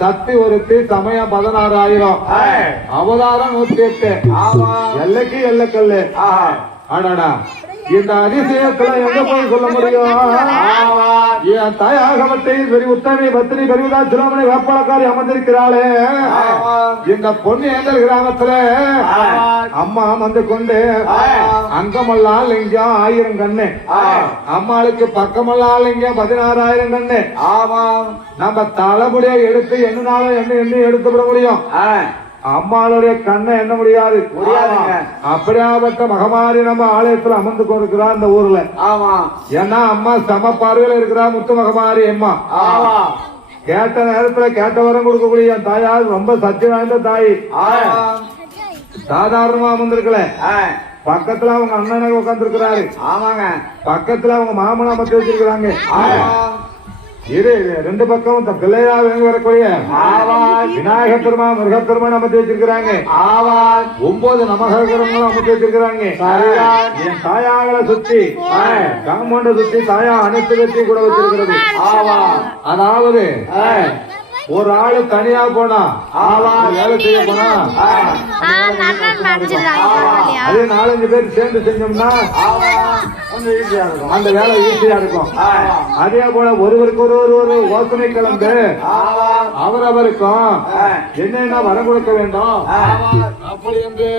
சக்தி ஒருத்தி சமயம் 16,000 அவதாரம் 108 எல்லைக்கு எல்லைக்கல்லு அடடா இந்த அதிசயத்துல எங்க போய் சொல்ல முடியும் என் தாயாகவத்தை பெரிய உத்தமி பத்தினி பெரியதா சிரோமணி வேப்பளக்காரி அமர்ந்திருக்கிறாளே இந்த பொண்ணு எங்கள் கிராமத்துல அம்மா வந்து கொண்டு அங்கமெல்லாம் லிங்கம் 1000 கண்ணு அம்மாளுக்கு பக்கமெல்லாம் லிங்கம் 16,000 கண்ணு நம்ம தலைமுடியை எடுத்து எண்ணினாலும் எண்ணி எடுத்து விட முடியும் அம்மாளுடைய கண்ணை எண்ண முடியாது அப்படியாப்பட்ட மகமாரி நம்ம ஆலயத்துல அமர்ந்து கொண்டிருக்கிறா இந்த ஊர்ல ஏன்னா அம்மா சம பார்வையில இருக்கிறா முத்து மகமாரி அம்மா கேட்ட நேரத்துல கேட்ட வரம் கொடுக்கக்கூடிய தாயார் ரொம்ப சக்தி வாய்ந்த தாய் சாதாரணமா அமர்ந்திருக்கல பக்கத்துல அவங்க அண்ணனை உட்கார்ந்து இருக்கிறாரு பக்கத்துல அவங்க மாமனா மத்தி வச்சிருக்கிறாங்க இது 2 பக்கம் பிள்ளையா வேங்க வரக்கூடிய விநாயகர் பெருமான் முருகப் பெருமான் அமைத்து வச்சிருக்கிறாங்க 9 நமகரங்களும் அமைத்து வச்சிருக்கிறாங்க என் தாயாகளை சுத்தி காம்பவுண்ட சுத்தி தாயா அனைத்து வச்சு கூட வச்சிருக்கிறது அதாவது ஒரு ஆளு தனியா போனா வேலை செய்ய போனா அதே 4-5 பேர் சேர்ந்து செஞ்சோம்னா அந்த வேலை ஈஸியா இருக்கும் அதே போல ஒருவருக்கு ஒரு யோசனை கலந்து அவரவருக்கும் என்னென்ன வரம் கொடுக்க வேண்டும் அப்படி என்று